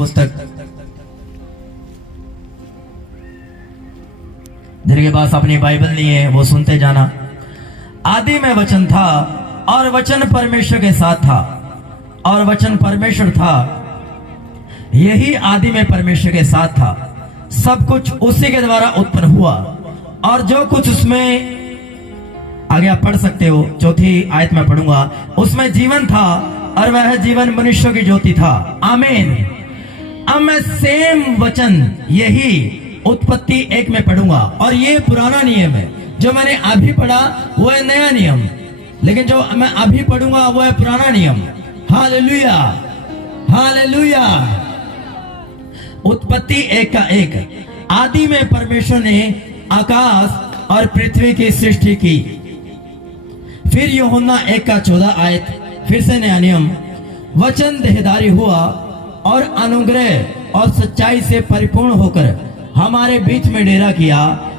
पुस्तक धीरे के पास अपनी बाइबल लिए वो सुनते जाना। आदि में वचन था और वचन परमेश्वर के साथ था और वचन परमेश्वर था। यही आदि में परमेश्वर के साथ था। सब कुछ उसी के द्वारा उत्पन्न हुआ और जो कुछ उसमें, आगे आप पढ़ सकते हो, चौथी आयत में पढ़ूंगा, उसमें जीवन था और वह जीवन मनुष्यों की ज्योति था। आमीन। अब मैं सेम वचन यही उत्पत्ति 1 में पढ़ूंगा और ये पुराना नियम है। जो मैंने अभी पढ़ा वो है नया नियम, लेकिन जो मैं अभी पढ़ूंगा वो है पुराना नियम। Hallelujah, hallelujah. उत्पत्ति 1:1, आदि में परमेश्वर ने आकाश और पृथ्वी की सृष्टि की। फिर यूहन्ना 1:14 आयत, फिर से नया नियम, वचन देहधारी हुआ और अनुग्रह और सच्चाई से परिपूर्ण होकर हमारे बीच में डेरा किया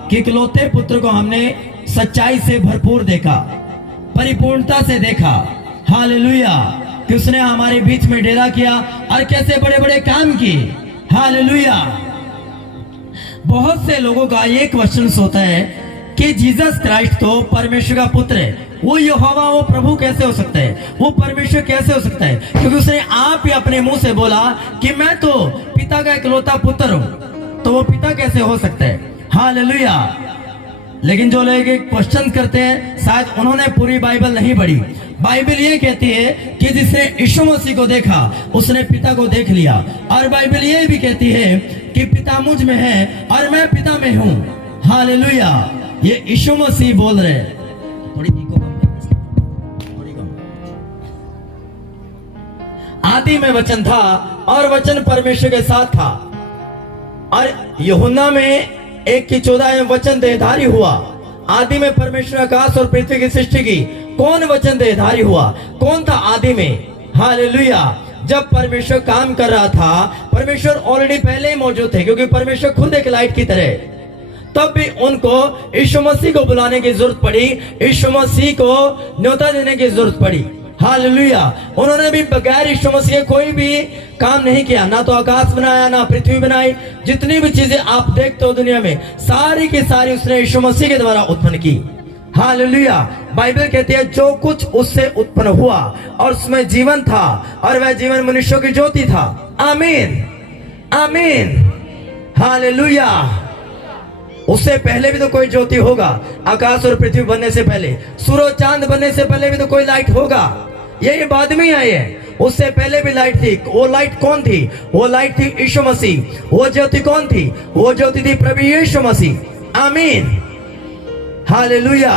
कि इकलौते पुत्र को हमने सच्चाई से भरपूर देखा, परिपूर्णता से देखा। हालेलुया, कि उसने हमारे बीच में डेरा किया और कैसे बड़े बड़े काम किए। हालेलुया। बहुत से लोगों का ये क्वेश्चन होता है कि जीसस क्राइस्ट तो परमेश्वर का पुत्र है, वो यहोवा, वो प्रभु कैसे हो सकता है, वो परमेश्वर कैसे हो सकता है? क्योंकि उसने आप ही अपने मुंह से बोला कि मैं तो पिता का इकलौता पुत्र हूं, तो वो पिता कैसे हो सकता है? हालेलुया। लेकिन जो लोग क्वेश्चन करते हैं, शायद उन्होंने पूरी बाइबल नहीं पढ़ी। बाइबल ये कहती है कि जिसने यीशु मसीह को देखा उसने पिता को देख लिया। और बाइबल ये भी कहती है कि पिता मुझ में है और मैं पिता में हूं। हालेलुया। ये यीशु मसीह बोल रहे हैं। थोड़ी कम। आदि में वचन था और वचन परमेश्वर के साथ था। और यूहन्ना में 1:14 वचन देहधारी हुआ। आदि में परमेश्वर आकाश और पृथ्वी की सृष्टि की। कौन वचन देहधारी हुआ? कौन था आदि में? हालेलुया। जब परमेश्वर काम कर रहा था, परमेश्वर ऑलरेडी पहले ही मौजूद थे, क्योंकि परमेश्वर खुद एक लाइट की तरह। तब भी उनको यीशु मसीह को बुलाने की जरूरत पड़ी, यीशु मसीह को न्योता देने की जरूरत पड़ी। हालेलुया। उन्होंने भी बगैर यीशु मसीह के कोई भी काम नहीं किया, ना तो आकाश बनाया, ना पृथ्वी बनाई। जितनी भी चीजें आप देखते हो दुनिया में, सारी की सारी उसने यीशु मसीह के द्वारा उत्पन्न की। हालेलुया। बाइबल कहती है जो कुछ उससे उत्पन्न हुआ और उसमें जीवन था और वह जीवन मनुष्यों की ज्योति था। आमीन, आमीन, हालेलुया। उससे पहले भी तो कोई ज्योति होगा। आकाश और पृथ्वी बनने से पहले, सूरज चांद बनने से पहले भी तो कोई लाइट होगा। ये बाद में आई है। उससे पहले भी लाइट थी। वो लाइट कौन थी? वो लाइट थी यीशु मसीह। वो ज्योति कौन थी? वो ज्योति थी प्रभु यीशु मसीह। आमीन, हालेलुया।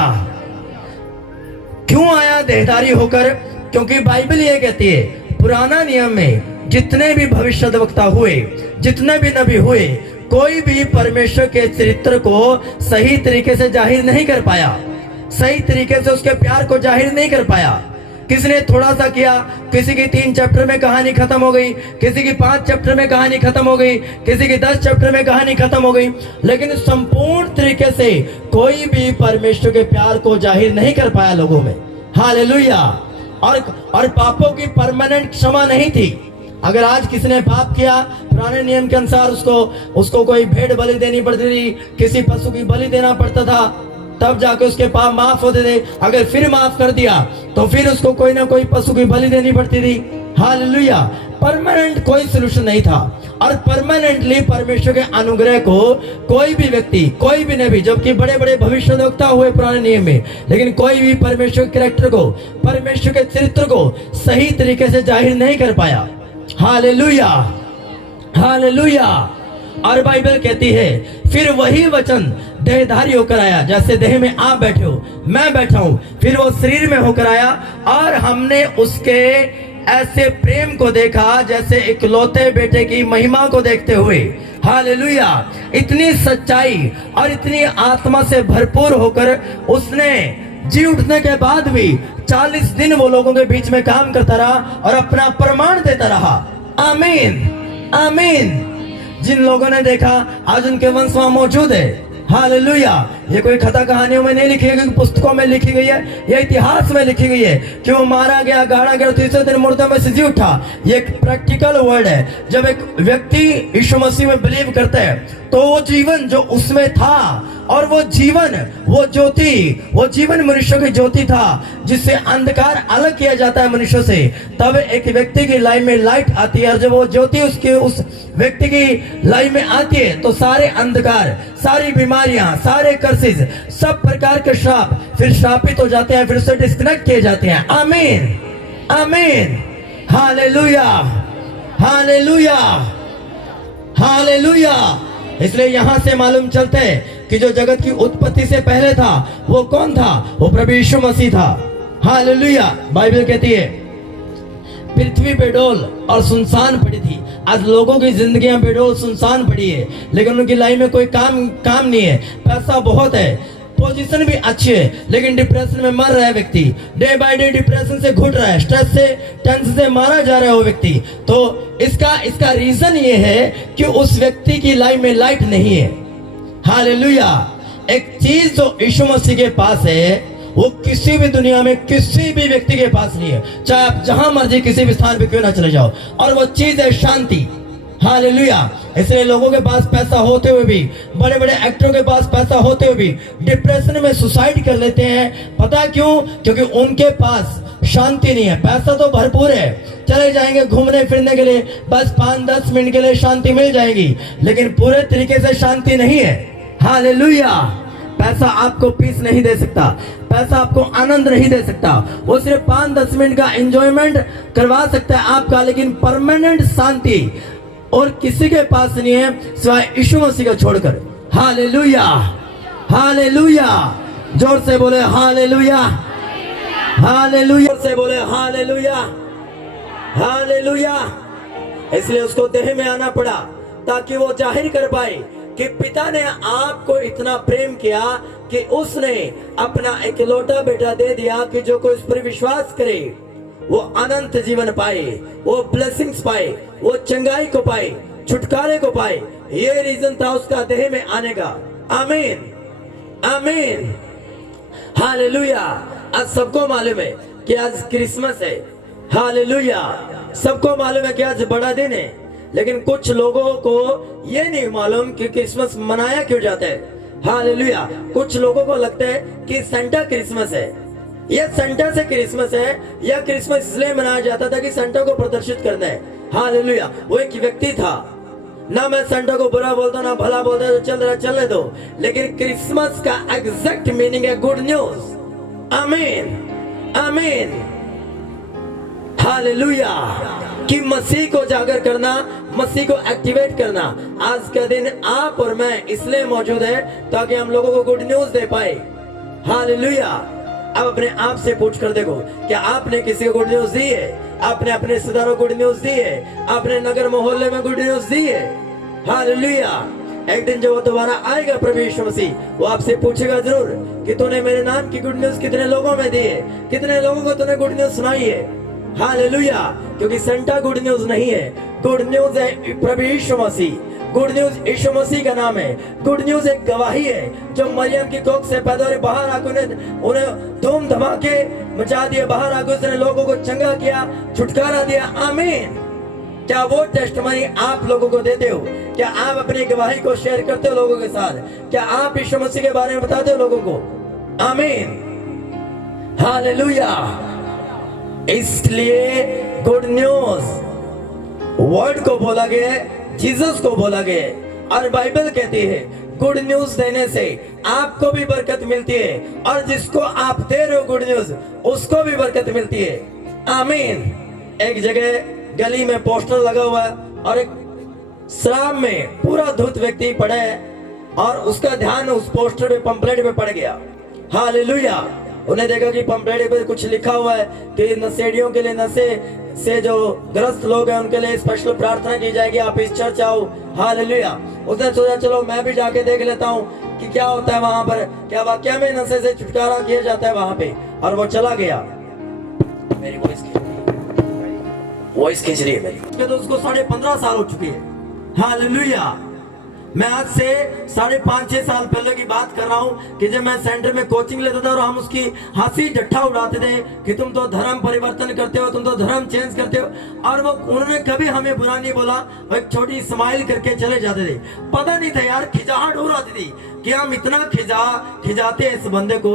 क्यों आया देहधारी होकर? क्योंकि बाइबल ये कहती है पुराना नियम में जितने भी भविष्यद्वक्ता हुए, जितने भी नबी हुए, कोई भी परमेश्वर के चरित्र को सही तरीके से जाहिर नहीं कर पाया, सही तरीके से उसके प्यार को जाहिर नहीं कर पाया। किसने थोड़ा सा किया, किसी की 3 चैप्टर में कहानी खत्म हो गई, किसी की 5 चैप्टर में कहानी खत्म हो गई, किसी की 10 चैप्टर में कहानी खत्म हो गई, लेकिन संपूर्ण तरीके से कोई भी परमेश्वर के प्यार को जाहिर नहीं कर पाया लोगों में। हालेलुया। और पापों की परमानेंट क्षमा नहीं थी। अगर आज किसी ने पाप किया, पुराने नियम के अनुसार उसको कोई भेड़ बलि देनी पड़ती थी, किसी पशु की बलि देना पड़ता था, तब जाके उसके पाप माफ होते थे। अगर फिर माफ कर दिया तो फिर उसको कोई ना कोई पशु की बलि देनी पड़ती थी। हालेलुया। परमानेंट कोई सलूशन नहीं था। और परमानेंटली परमेश्वर के अनुग्रह को कोई भी व्यक्ति, कोई भी नबी, जबकि बड़े बड़े भविष्यद्वक्ता हुए पुराने नियम में, लेकिन कोई भी परमेश्वर के कैरेक्टर को, परमेश्वर के चरित्र को सही तरीके से जाहिर नहीं कर पाया। Hallelujah, hallelujah. और बाइबल कहती है फिर वही वचन देहधारी होकर आया, जैसे देह में आप बैठे हो, मैं बैठा हूं, फिर वो शरीर में होकर आया और हमने उसके ऐसे प्रेम को देखा जैसे इकलौते बेटे की महिमा को देखते हुए। हालेलुया। इतनी सच्चाई और इतनी आत्मा से भरपूर होकर उसने जी उठने के बाद भी 40 दिन वो लोगों के बीच में काम करता रहा और अपना प्रमाण देता रहा। आमीन, आमीन। जिन लोगों ने देखा आज उनके वंश वहां मौजूद है। हालेलुया। ये कोई कथा कहानियों में नहीं लिखी गई, पुस्तकों में लिखी गई है, ये इतिहास में लिखी गई है कि वो मारा गया, गाड़ा गया, तीसरे दिन मुर्दों में से जी उठा। ये एक प्रैक्टिकल वर्ड है। जब एक व्यक्ति यीशु मसीह में बिलीव करता है तो वो जीवन जो उसमें था और वो जीवन, वो ज्योति, वो जीवन मनुष्य की ज्योति था जिससे अंधकार अलग किया जाता है मनुष्य से। तब एक व्यक्ति की लाइफ में लाइट आती है और जब वो ज्योति उसके उस व्यक्ति की लाइफ में आती है तो सारे अंधकार, सारी बीमारियां, सारे कर्सेस, सब प्रकार के श्राप फिर श्रापित हो जाते हैं, फिर से डिस्कनेक्ट किए जाते हैं। आमीन, आमीन, हालेलुया, हालेलुया, हालेलुया। इसलिए यहां से मालूम चलता है कि जो जगत की उत्पत्ति से पहले था वो कौन था? वो प्रभु यीशु मसीह था। हालेलुया। बाइबल कहती है पृथ्वी बेडोल और सुनसान पड़ी थी। आज लोगों की जिंदगियां बेडोल सुनसान पड़ी है, लेकिन उनकी लाइफ में कोई काम नहीं है। पैसा बहुत है, पोजीशन भी अच्छी है, लेकिन डिप्रेशन में मर रहा है व्यक्ति। डे बाय डे डिप्रेशन से घुट रहा है, स्ट्रेस से, टेंशन से मारा जा रहा है वो व्यक्ति। तो इसका रीजन ये है कि उस व्यक्ति की लाइफ में लाइट नहीं है। हालेलुया। एक चीज जो यीशु मसीह के पास है वो किसी भी दुनिया में किसी भी व्यक्ति के पास नहीं है, चाहे आप जहां मर्जी किसी भी स्थान पे क्यों ना चले जाओ, और वो चीज है शांति। हालेलुया। इसलिए लोगों के पास पैसा होते हुए भी, बड़े बड़े एक्टरों के पास पैसा होते हुए भी डिप्रेशन में सुसाइड कर लेते हैं। पता क्यों? क्योंकि उनके पास शांति नहीं है। पैसा तो भरपूर है, चले जाएंगे घूमने फिरने के लिए, बस 5-10 मिनट के लिए शांति मिल जाएगी, लेकिन पूरे तरीके से शांति नहीं है। हालेलुया। पैसा आपको पीस नहीं दे सकता, पैसा आपको आनंद नहीं दे सकता। वो सिर्फ 5-10 मिनट का एंजॉयमेंट करवा सकता है आपका, लेकिन परमानेंट शांति और किसी के पास नहीं है सिवाय यीशु मसीह को छोड़कर। Hallelujah, hallelujah. जोर से बोले हालेलुया, हालेलुया। जोर से बोले हालेलुया, हालेलुया। इसलिए उसको देह में आना पड़ा ताकि वो जाहिर कर पाए कि पिता ने आपको इतना प्रेम किया कि उसने अपना इकलौता बेटा दे दिया कि जो कोई उस पर विश्वास करे वो अनंत जीवन पाए, वो ब्लेसिंग्स पाए, वो चंगाई को पाए, छुटकारे को पाए। ये रीजन था उसका देह में आने का। आमीन, आमीन, हालेलुया। आज सबको मालूम है कि आज क्रिसमस है। हालेलुया। सबको मालूम है कि आज बड़ा दिन है, लेकिन कुछ लोगों को ये नहीं मालूम कि क्रिसमस मनाया क्यों जाता है। हालेलुया। कुछ लोगों को लगता है कि सेंटा क्रिसमस है, या सेंटा से क्रिसमस है, या क्रिसमस इसलिए मनाया जाता था कि सेंटा को प्रदर्शित करना है। हालेलुया। वो एक व्यक्ति था, ना मैं सेंटा को बुरा बोलता ना भला बोलता, तो चल रहा चलने दो, लेकिन क्रिसमस का एग्जैक्ट मीनिंग है गुड न्यूज। आमीन, आमीन, हालेलुया। कि मसीह को जागर करना, मसीह को एक्टिवेट करना। आज का दिन आप और मैं इसलिए मौजूद है ताकि हम लोगों को गुड न्यूज दे पाए। हालेलुया। अब अपने आप से पूछ कर देखो, क्या आपने किसी को गुड न्यूज दी है? आपने अपने रिश्तेदारों को गुड न्यूज दी है? आपने नगर मोहल्ले में गुड न्यूज दी है? हालेलुया। एक दिन जब वो दोबारा आएगा प्रभु यीशु मसीह, वो आपसे पूछेगा जरूर कि तूने मेरे नाम की गुड न्यूज कितने लोगों में दी है, कितने लोगों को तूने गुड न्यूज सुनाई है। हालेलुया। क्योंकि सेंटा गुड न्यूज नहीं है, गुड न्यूज है प्रभु यीशु मसीह। गुड न्यूज यीशु मसीह का नाम है। गुड न्यूज एक गवाही है जो मरियम की कोख से पैदा हुए, बाहर आकर उन्हें धूम धमाके मचा दिए, बाहर आकर उसने लोगों को चंगा किया, छुटकारा दिया। आमीन। क्या वो टेस्टमनी आप लोगों को देते हो? क्या आप अपनी गवाही को शेयर करते हो लोगों के साथ? क्या आप यीशु मसीह के बारे में बताते हो लोगों को? आमीन, हालेलुया। इसलिए गुड न्यूज वर्ड को बोला गया है, जीसस को बोला गया है, और बाइबल कहती है गुड न्यूज देने से आपको भी बरकत मिलती है, और जिसको आप दे रहे हो गुड न्यूज उसको भी बरकत मिलती है। आमीन। एक जगह गली में पोस्टर लगा हुआ है और एक शराब में पूरा धुत व्यक्ति पड़ा है और उसका ध्यान उस पोस्टर पे, पंपलेट पे पड़ गया। हालेलुया। उन्हें देखा कि पंपलेट पे कुछ लिखा हुआ है कि नशेड़ियों के लिए, नशे से जो ग्रस्त लोग हैं उनके लिए स्पेशल प्रार्थना की जाएगी, आप इस चर्च आओ। हालेलुया। उसने सोचा चलो मैं भी जाके देख लेता हूँ कि क्या होता है वहां पर, क्या वाकया में नशे से छुटकारा किया जाता है वहां पे। और वो चला गया। मेरी वॉइस खींच रही है मेरी, तो उसको 15.5 साल हो चुकी है। हालेलुया। मैं आज से 5.5-6 साल पहले की बात कर रहा हूँ कि जब मैं सेंटर में कोचिंग लेता था और हम उसकी हंसी जट्ठा उड़ाते थे कि तुम तो धर्म परिवर्तन करते हो, तुम तो धर्म चेंज करते हो, और वो उन्होंने कभी हमें बुरा नहीं बोला, वो एक छोटी स्माइल करके चले जाते थे। पता नहीं था यार, खिंचाहट हो रही थी कि हम इतना खिजाते हैं इस बंदे को,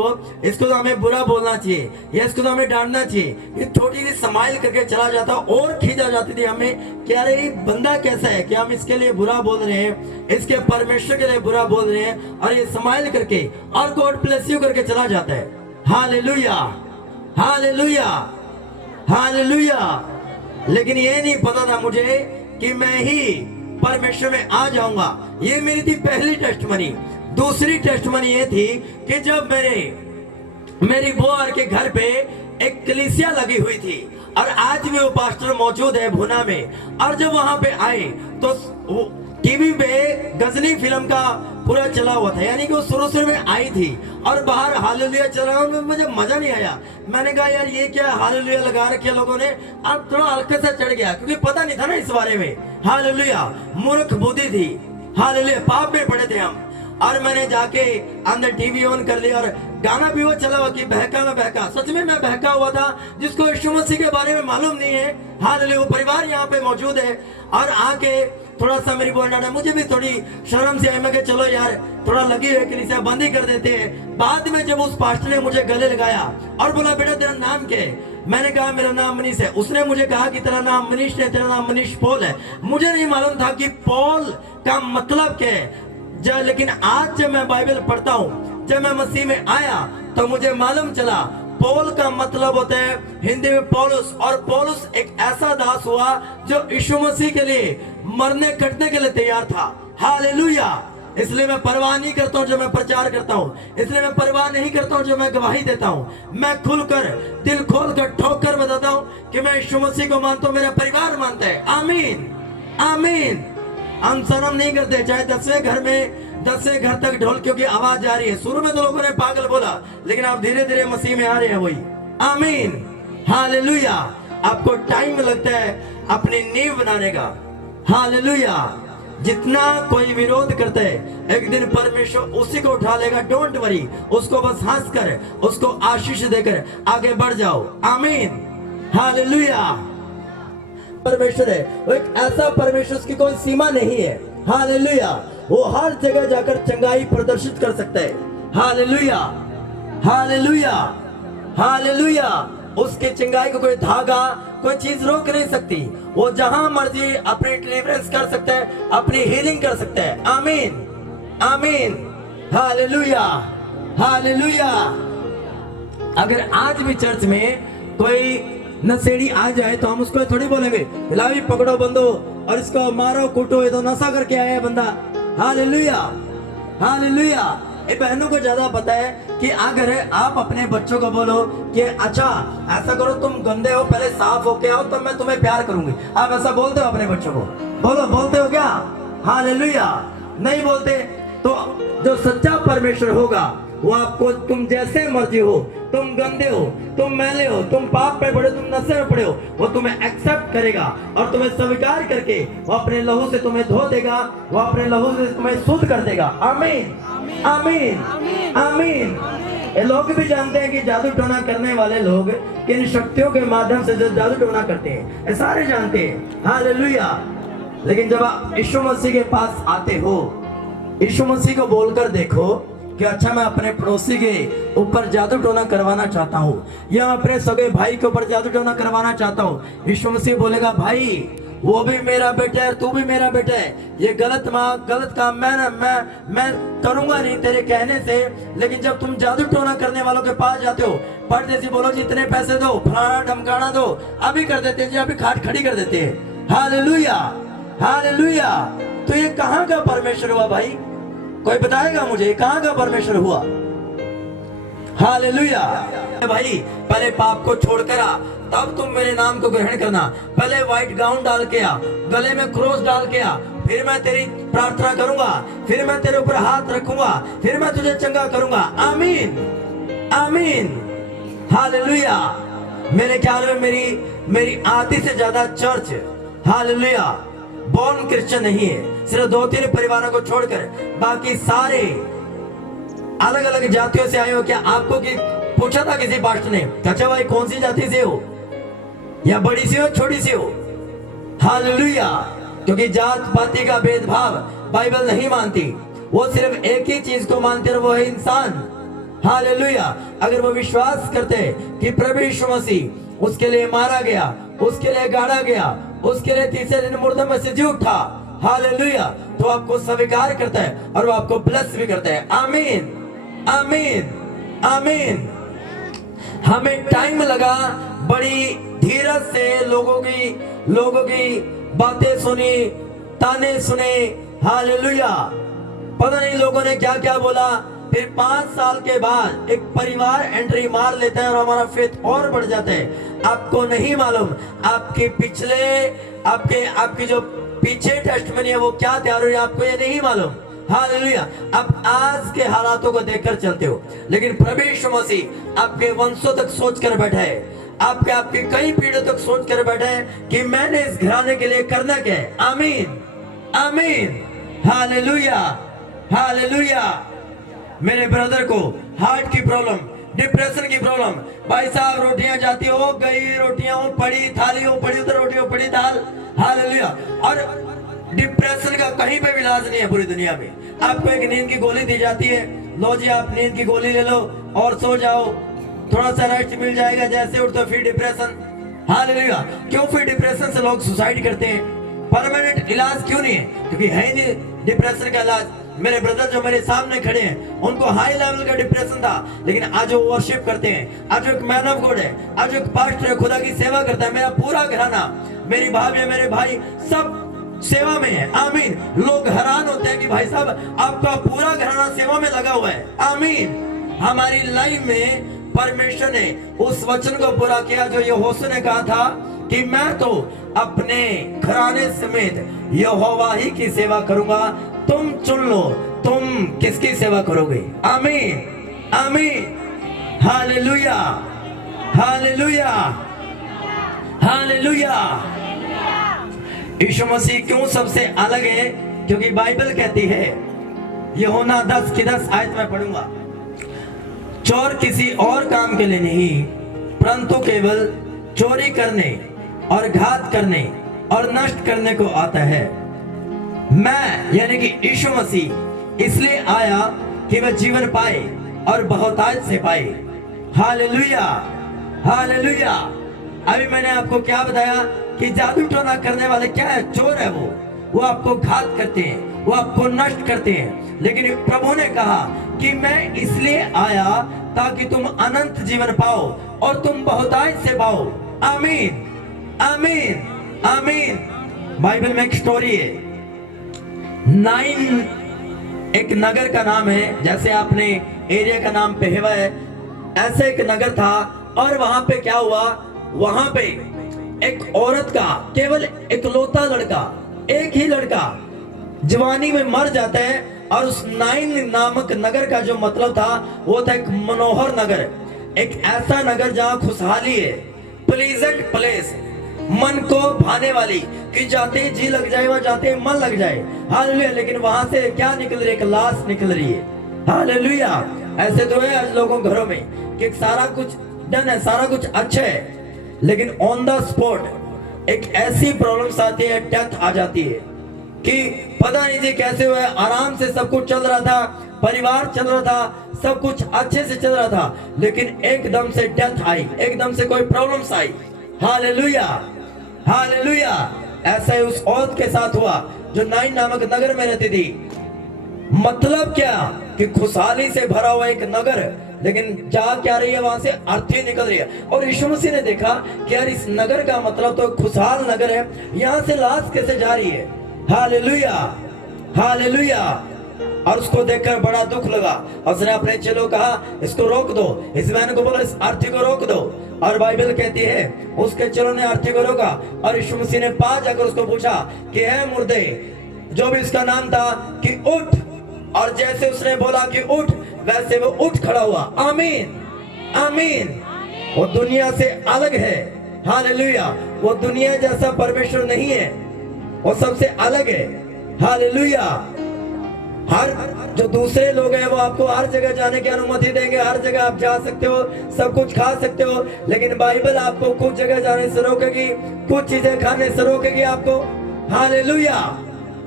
इसको तो हमें बुरा बोलना चाहिए या इसको तो हमें डांटना चाहिए। ये छोटी सी स्माइल करके चला जाता और खिजा जाती थी हमें कि अरे ये बंदा कैसा है कि हम इसके लिए बुरा बोल रहे हैं, इसके परमेश्वर के लिए बुरा बोल रहे हैं, और ये स्माइल करके और गॉड ब्लेस यू करके चला जाता है। Hallelujah, hallelujah, hallelujah. लेकिन ये नहीं पता था मुझे कि मैं ही परमेश्वर में आ जाऊंगा। ये मेरी थी पहली टेस्टमनी। दूसरी टेस्टमनी ये थी कि जब मेरी बुआ के घर पे एक कलीसिया लगी हुई थी और आज भी वो पास्टर मौजूद है भुना में, और जब वहां पे आए तो टीवी पे गजनी फिल्म का पूरा चला हुआ था, यानी कि वो शुरू में आई थी और बाहर हालेलुया चल रहा है। मुझे मजा नहीं आया। मैंने कहा यार ये क्या हालेलुया लगा रखे लोगों ने। अब थोड़ा हल्का सा चढ़ गया क्योंकि पता नहीं था ना इस बारे में। हालेलुया, मूर्ख बुद्धि थी। हालेलुया, पाप में पड़े थे हम। और मैंने जाके अंदर टीवी ऑन कर लिया और गाना भी वो चला हुआ कि बहका मैं बहका। सच में मैं बहका हुआ था, जिसको यीशु मसीह के बारे में मालूम नहीं है। हालेलुया, वो परिवार यहाँ पे मौजूद है और आके थोड़ा सा मेरी बोल डाटा, मुझे भी थोड़ी शर्म से आई। मैं चलो यार थोड़ा लगी है कलीसिया बंद ही कर देते हैं। बाद में जब उस पास्टर ने मुझे गले लगाया और बोला बेटा तेरा नाम क्या है, मैंने कहा मेरा नाम मनीष है। उसने मुझे कहा कि तेरा नाम मनीष है, तेरा नाम मनीष पॉल है। मुझे नहीं मालूम था कि पॉल का मतलब क्या है। लेकिन आज जब मैं बाइबल पढ़ता हूँ, जब मैं मसीह में आया तो मुझे मालूम चला पॉल का मतलब होता है हिंदी में पौलुस, और पौलुस एक ऐसा दास हुआ जो यीशु मसीह के लिए मरने कटने के लिए तैयार था। हालेलुया। इसलिए मैं परवाह नहीं करता हूँ जो मैं प्रचार करता हूँ, इसलिए मैं परवाह नहीं करता हूँ जो मैं गवाही देता हूँ। मैं खुलकर दिल खोलकर ठोक कर बताता हूँ कि मैं यीशु मसीह को मानता हूँ, मेरा परिवार मानता है। आमीन, आमीन। हम शर्म नहीं करते, चाहे 10वें घर तक ढोलकियों की आवाज आ रही है। शुरू में तो लोगों ने पागल बोला, लेकिन आप धीरे धीरे मसीह में आ रहे हैं वही। आमीन, हालेलुया। आपको टाइम लगता है अपनी नींव बनाने का। हालेलुया। जितना कोई विरोध करता है, एक दिन परमेश्वर उसी को उठा लेगा। डोंट वरी, उसको बस हंस कर, उसको आशीष देकर आगे बढ़ जाओ। आमीन, हालेलुया। परमेश्वर है वो एक ऐसा परमेश्वर, उसकी कोई सीमा नहीं है। हालेलुया। वो हर जगह जाकर चंगाई प्रदर्शित कर सकता है। Hallelujah, hallelujah, hallelujah. उसके चंगाई को कोई धागा, कोई चीज रोक नहीं सकती। वो जहां मर्जी अपनी डिलीवरेंस कर सकता है, अपनी हीलिंग कर सकता है। आमीन, आमीन, हालेलुया, हालेलुया। अगर आज भी चर्च में कोई नशेड़ी आ जाए तो हम उसको थोड़ी बोलेंगे हिलावी पकड़ो बंदो और इसको मारो कूटो, ये तो नशा करके आया है बंदा। Hallelujah, hallelujah. ये बहनों को ज्यादा पता है कि अगर आप अपने बच्चों को बोलो कि अच्छा ऐसा करो, तुम गंदे हो पहले साफ होके आओ तब मैं तुम्हें प्यार करूंगी, आप ऐसा बोलते हो अपने बच्चों को? बोलते हो क्या? हालेलुया। नहीं बोलते। तो जो सच्चा परमेश्वर होगा वो आपको, तुम जैसे मर्जी हो, तुम गंदे हो, तुम मैले हो, तुम पाप पे पड़े, तुम नशे में पड़े हो, वो तुम्हें एक्सेप्ट करेगा और तुम्हें स्वीकार करके वो अपने लहू से तुम्हें धो देगा, वो अपने लहू से तुम्हें शुद्ध कर देगा। आमीन, आमीन, आमीन। ये लोग भी जानते हैं कि जादू टोना करने वाले लोग किन शक्तियों के माध्यम से जो जादू टोना करते हैं, ये सारे जानते हैं। हालेलुया। लेकिन जब आप यीशु मसीह के पास आते हो, यीशु मसीह को बोलकर देखो कि अच्छा मैं अपने पड़ोसी के ऊपर जादू टोना करवाना चाहता हूँ, या अपने सगे भाई के ऊपर जादू टोना करवाना चाहता हूँ। यीशु मसीह बोलेगा भाई वो भी मेरा बेटा है, तू भी मेरा बेटा है। ये गलत काम मैं करूंगा नहीं तेरे कहने से। लेकिन जब तुम जादू टोना करने वालों के पास जाते हो, परदेसी बोलो जी इतने पैसे दो, फलाना ढमकाना दो, अभी कर देते हैं जी, अभी खाट खड़ी कर देते हैं। Hallelujah, hallelujah. तो ये कहाँ का परमेश्वर हुआ भाई? कोई बताएगा मुझे कहाँ का परमेश्वर हुआ? हालेलुया। भाई पहले पाप को छोड़कर आ, तब तुम मेरे नाम को ग्रहण करना। पहले व्हाइट गाउन डाल के आ, गले में क्रॉस डाल के आ, फिर मैं तेरी प्रार्थना करूंगा, फिर मैं तेरे ऊपर हाथ रखूंगा, फिर मैं तुझे चंगा करूंगा। आमीन, आमीन, हालेलुया। मेरे ख्याल में मेरी आधी से ज्यादा चर्च, हालेलुया, बोर्न क्रिश्चियन नहीं है। सिर्फ 2-3 परिवारों को छोड़कर बाकी सारे अलग अलग जातियों से आए हो। क्या आपको पूछा था किसी पास्टर ने, अच्छा भाई कौन सी जाति से हो, या बड़ी सी हो छोटी सी हो? हालेलुया। क्योंकि जात पाति का भेदभाव बाइबल नहीं मानती, वो सिर्फ एक ही चीज को मानती है, वो है इंसान। हालेलुया। अगर वो विश्वास करते कि प्रभु यीशु मसीह उसके लिए मारा गया, उसके लिए गाड़ा गया, उसके लिए तीसरे दिन मुर्दों में से जी उठा, हालेलुया, तो आपको स्वीकार करता है और वो आपको ब्लेस भी करता है। आमीन, आमीन, आमीन। हमें टाइम लगा, बड़ी धीरज से लोगों की बातें सुनी, ताने सुने, हालेलुया। पता नहीं लोगों ने क्या क्या बोला। फिर 5 साल के बाद एक परिवार एंट्री मार लेता है और हमारा फेथ और बढ़ जाता है। आपको नहीं मालूम आपकी जो पीछे टेस्टमनी है वो क्या तैयार हुई, आपको ये नहीं मालूम। हालेलुया। आप आज के हालातों को देखकर चलते हो, लेकिन प्रभु यीशु मसीह आपके वंशों तक सोच कर बैठा है, आपके कई पीढ़ियों तक सोच कर बैठा है कि मैंने इस घराने के लिए करना क्या है। आमीन, आमीन, हालेलुया, हालेलुया। मेरे ब्रदर को हार्ट की प्रॉब्लम, डिप्रेशन की प्रॉब्लम, भाई साहब रोटियां जाती हो गई, रोटियां हो पड़ी, थाली हो पड़ी, उधर रोटी हो पड़ी, दाल, हालेलुया। और डिप्रेशन का कहीं पे भी इलाज नहीं है पूरी दुनिया में। आपको एक नींद की गोली दी जाती है, लो जी आप नींद की गोली ले लो और सो जाओ, थोड़ा सा रेस्ट मिल जाएगा, जैसे उठो फिर डिप्रेशन। हालेलुया। क्यों फिर डिप्रेशन से लोग सुसाइड करते हैं? परमानेंट इलाज क्यों नहीं है? क्योंकि है ही नहीं डिप्रेशन का इलाज। मेरे ब्रदर जो मेरे सामने खड़े हैं, उनको हाई लेवल का डिप्रेशन था, लेकिन आज वो वर्शिप करते हैं, आज वो एक मैन ऑफ गॉड है, आज वो एक पास्टर है, खुदा की सेवा करता है। मेरा पूरा घराना, मेरी भाभी, मेरे भाई सब सेवा में है। आमीन। लोग हैरान होते हैं कि भाई साहब आपका पूरा घराना सेवा में लगा हुआ है। आमीन। हमारी लाइफ में परमेश्वर ने उस वचन को पूरा किया जो यहोशू ने कहा था कि मैं तो अपने घराने समेत यहोवा ही की सेवा करूंगा। तुम चुन लो, तुम किसकी सेवा करोगे? आमीन, आमीन, हालेलुया, हालेलुया, हालेलुया। यीशु मसीह क्यों सबसे अलग है? क्योंकि बाइबल कहती है, यूहन्ना 10 की 10 आयत में पढ़ूंगा, चोर किसी और काम के लिए नहीं, परंतु केवल चोरी करने और घात करने और नष्ट करने को आता है। मैं यानी कि यीशु मसीह इसलिए आया कि वह जीवन पाए और बहुतायत से पाए। Hallelujah, hallelujah. अभी मैंने आपको क्या बताया कि जादू टोना करने वाले क्या है? चोर है वो आपको घात करते हैं, वो आपको नष्ट करते हैं। लेकिन प्रभु ने कहा कि मैं इसलिए आया ताकि तुम अनंत जीवन पाओ और तुम बहुतायत से पाओ। आमीन, आमीन, आमीन। बाइबल में एक स्टोरी है, नाइन एक नगर का नाम है, जैसे आपने एरिया का नाम पेहवा है, ऐसे एक नगर था। और वहां पे क्या हुआ, वहां पे एक औरत का केवल इकलौता लड़का, एक ही लड़का जवानी में मर जाता है। और उस नाइन नामक नगर का जो मतलब था वो था एक मनोहर नगर, एक ऐसा नगर जहां खुशहाली है, प्लीजेंट प्लेस, मन को भाने वाली, कि जाते ही जी लग जाए, वहां जाते ही मन लग जाए। हालेलुया। लेकिन वहां से क्या निकल रही है? एक लाश निकल रही है। हालेलुया। ऐसे तो है आज लोगों घरों में कि सारा कुछ डन है, सारा कुछ अच्छा है, लेकिन ऑन द स्पॉट एक ऐसी प्रॉब्लम्स आती है, डेथ आ जाती है कि पता नहीं जी कैसे हुआ। आराम से सब कुछ चल रहा था, परिवार चल रहा था, सब कुछ अच्छे से चल रहा था, लेकिन एकदम से डेथ आई, एकदम से कोई प्रॉब्लम्स आई। Hallelujah, hallelujah. ऐसा ही उस औरत के साथ हुआ जो नाइन नामक नगर में रहती थी। मतलब क्या कि खुशहाली से भरा हुआ एक नगर, लेकिन जा क्या रही है, वहां से अर्थी निकल रही है। और यीशु मसीह ने देखा कि यार इस नगर का मतलब तो खुशहाल नगर है, यहां से लाश कैसे जा रही है? Hallelujah, hallelujah. और उसको देखकर बड़ा दुख लगा। उसने अपने चेलों कहा इसको रोक दो, इस मैन को बोला इस अर्थी को रोक दो। और बाइबल कहती है उसके चेलों ने अर्थी को रोका और यीशु मसीह ने पास जाकर उसको पूछा कि है मुर्दे, जो भी उसका नाम था, कि उठ। और जैसे उसने बोला कि उठ, वैसे वो उठ खड़ा हुआ। आमीन, आमीन। वो दुनिया से अलग है। हालेलुया। वो दुनिया जैसा परमेश्वर नहीं है। वो सबसे अलग है। हालेलुया। हर जो दूसरे लोग हैं वो आपको हर जगह जाने की अनुमति देंगे, हर जगह आप जा सकते हो, सब कुछ खा सकते हो, लेकिन बाइबल आपको कुछ जगह जाने से रोकेगी, कुछ चीजें खाने से रोकेगी आपको। Hallelujah,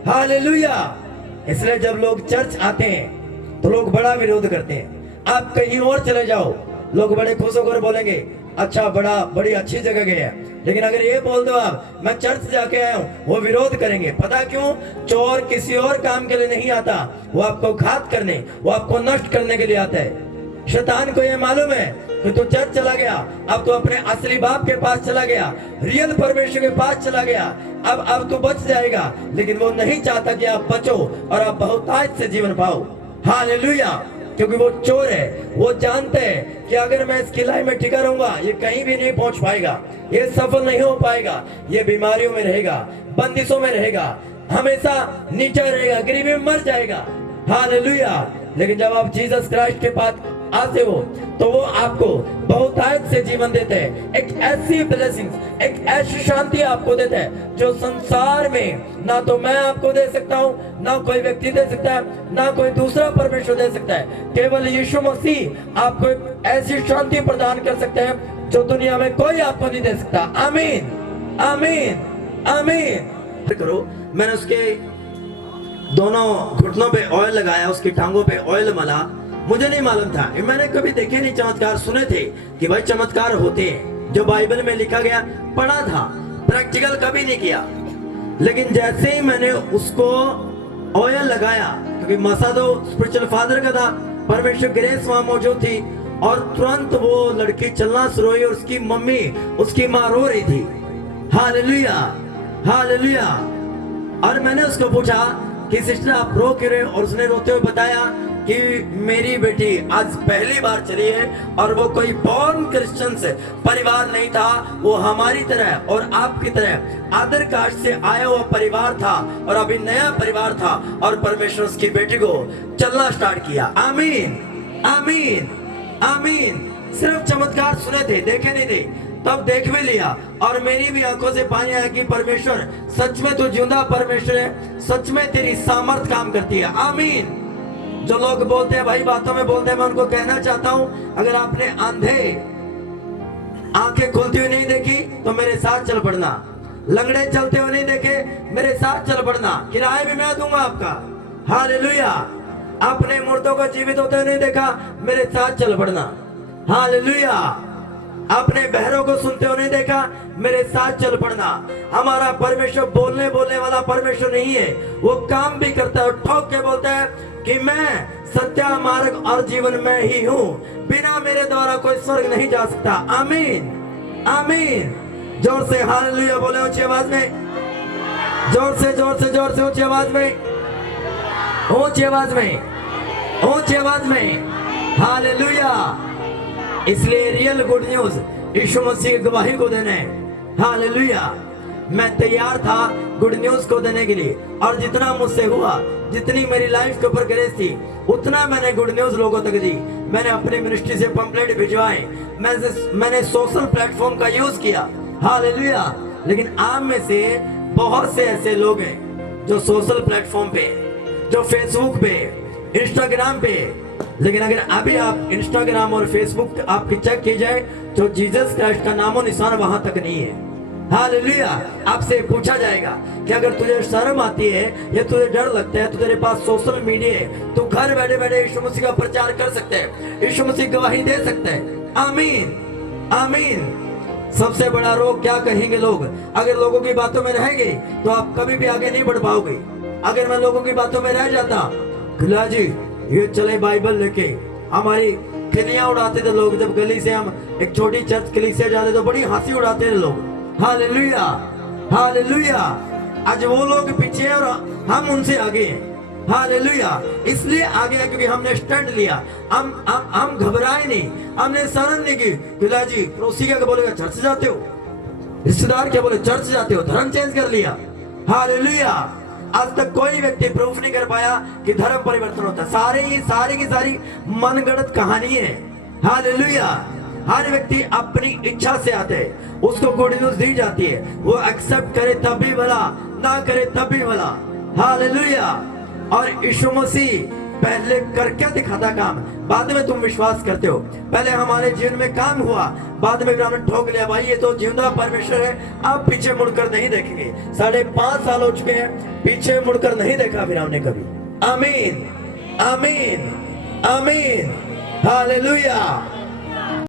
hallelujah. इसलिए जब लोग चर्च आते हैं तो लोग बड़ा विरोध करते हैं। आप कहीं और चले जाओ, लोग बड़े खुश होकर बोलेंगे अच्छा, बड़ी अच्छी जगह गए हैं। लेकिन अगर ये बोल दो आप मैं चर्च जाके आया हूँ, वो विरोध करेंगे। पता क्यों? चोर किसी और काम के लिए नहीं आता, वो आपको घात करने, वो आपको नष्ट करने के लिए आता है। शैतान को ये मालूम है कि तू चर्च चला गया, अब तू अपने असली बाप के पास चला गया, रियल परमेश्वर के पास चला गया, अब तू बच जाएगा। लेकिन वो नहीं चाहता कि आप बचो और आप बहुतायत से जीवन पाओ। हालेलुया। क्योंकि वो चोर है, वो जानते हैं कि अगर मैं इस किले में टिका रहूंगा, ये कहीं भी नहीं पहुंच पाएगा, ये सफल नहीं हो पाएगा, ये बीमारियों में रहेगा, बंदिशों में रहेगा, हमेशा नीचा रहेगा, गरीबी में मर जाएगा। हालेलुया। लेकिन जब आप जीसस क्राइस्ट के पास आते हो तो वो आपको बहुतायत से जीवन देते हैं, एक ऐसी ब्लेसिंग, एक ऐसी शांति आपको देते हैं जो संसार में ना तो मैं आपको दे सकता हूँ, ना कोई व्यक्ति दे सकता है, ना कोई दूसरा परमेश्वर दे सकता है। केवल यीशु मसीह आपको एक ऐसी शांति प्रदान कर सकते हैं जो दुनिया में कोई आपको नहीं दे सकता। आमीन, आमीन, आमीन। करो, मैंने उसके दोनों घुटनों पे ऑयल लगाया, उसकी टांगों पे ऑयल मला। मुझे नहीं मालूम था, मैंने कभी देखे नहीं चमत्कार, सुने थे कि भाई चमत्कार होते हैं, जो बाइबल में लिखा गया पढ़ा था, प्रैक्टिकल कभी नहीं किया। लेकिन जैसे ही मैंने उसको ऑयल लगाया, क्योंकि मसा तो स्पिरिचुअल फादर का था, परमेश्वर ग्रेस वहां मौजूद थी, और तुरंत वो लड़की चलना शुरू हुई और उसकी मम्मी, उसकी माँ रो रही थी। Hallelujah, hallelujah. और मैंने उसको पूछा कि सिस्टर आप रो क्यों रहे हो? और उसने रोते हुए बताया कि मेरी बेटी आज पहली बार चली है और वो कोई बॉर्न क्रिश्चियन से परिवार नहीं था, वो हमारी तरह और आपकी तरह अदर कास्ट से आया हुआ परिवार था, और अभी नया परिवार था, और परमेश्वर उसकी बेटी को चलना स्टार्ट किया। आमीन, आमीन, आमीन। सिर्फ चमत्कार सुने थे, देखे नहीं थे, तब देख भी लिया, और मेरी भी आंखों से पानी आया कि परमेश्वर सच में तो जिंदा परमेश्वर है, सच में तेरी सामर्थ काम करती है। आमीन। जो लोग बोलते हैं भाई बातों में बोलते हैं, मैं उनको कहना चाहता हूं, अगर आपने अंधे आंखें खोलती हुई नहीं देखी तो मेरे साथ चल पड़ना, लंगड़े चलते हुए नहीं देखे मेरे साथ चल पड़ना, किराया भी मैं दूंगा आपका। हालेलुया। आपने मुर्दों को जीवित होते हुए नहीं देखा, मेरे साथ चल पड़ना। हालेलुया। आपने बहरों को सुनते हुए नहीं देखा, मेरे साथ चल पड़ना। हमारा परमेश्वर बोलने वाला परमेश्वर नहीं है, वो काम भी करता है, ठोक के बोलता है कि मैं सत्य, मार्ग और जीवन में ही हूँ, बिना मेरे द्वारा कोई स्वर्ग नहीं जा सकता। आमीन, आमीन। जोर से हालेलुया बोले ऊंची आवाज में, जोर से जोर से जोर से ऊंची आवाज में, ऊंची आवाज में, ऊंची आवाज में। हालेलुया। इसलिए रियल गुड न्यूज यीशु मसीह की गवाही को देने, हालेलुया, मैं तैयार था गुड न्यूज को देने के लिए, और जितना मुझसे हुआ, जितनी मेरी लाइफ के ऊपर ग्रेस थी, उतना मैंने गुड न्यूज लोगों तक दी। मैंने अपनी मिनिस्ट्री से पंपलेट भिजवाए, मैंने सोशल प्लेटफॉर्म का यूज किया। हालेलुया। लेकिन आप में से बहुत से ऐसे लोग हैं जो सोशल प्लेटफॉर्म पे, जो फेसबुक पे, इंस्टाग्राम पे, लेकिन अगर अभी आप इंस्टाग्राम और फेसबुक आपकी चेक की जाए तो जीसस क्राइस्ट का नामो निशान वहां तक नहीं है। हालेलुया। आपसे पूछा जाएगा कि अगर तुझे शर्म आती है या तुझे डर लगता है तो तेरे पास सोशल मीडिया है, तू घर बैठे बैठे यीशु मसीह का प्रचार कर सकते हैं, यीशु मसीह गवाही दे सकते हैं। आमीन, आमीन। सबसे बड़ा रोग क्या कहेंगे लोग? अगर लोगों की बातों में रहेंगे तो आप कभी भी आगे नहीं बढ़ पाओगे। अगर मैं लोगों की बातों में रह जाता, खुला जी ये चले बाइबल लेके, हमारी खिलियां उड़ाते थे लोग, जब गली से हम एक छोटी चर्च कलीसिया जाते तो बड़ी हंसी उड़ाते थे लोग। Hallelujah, hallelujah. आज वो लोग पीछे और हम उनसे आगे हैं। हालेलुया। इसलिए आगे है क्योंकि हमने स्टैंड लिया, हम घबराए नहीं, हमने शरण नहीं की। खुला जी पड़ोसी क्या बोलेगा, चर्च जाते हो? रिश्तेदार क्या बोले, चर्च जाते हो? धर्म चेंज कर लिया। हालेलुया। आज तक कोई व्यक्ति प्रूफ नहीं कर पाया कि धर्म परिवर्तन होता है। सारी की सारी मनगढ़ंत कहानी है। हालेलुया। हर व्यक्ति अपनी इच्छा से आते हैं, उसको गुड न्यूज दी जाती है, वो एक्सेप्ट करे तब भी भला, ना करे तब भी भला। हालेलुया। और यीशु मसीह पहले करके दिखाता काम, बाद में तुम विश्वास करते हो। पहले हमारे जीवन में काम हुआ, बाद में हमने ठोक लिया, भाई ये तो जिंदा परमेश्वर है, अब पीछे मुड़कर नहीं देखेंगे। 5.5 साल हो चुके हैं, पीछे मुड़कर नहीं देखा फिर हमने कभी। आमीन, आमीन, आमीन। हालेलुया।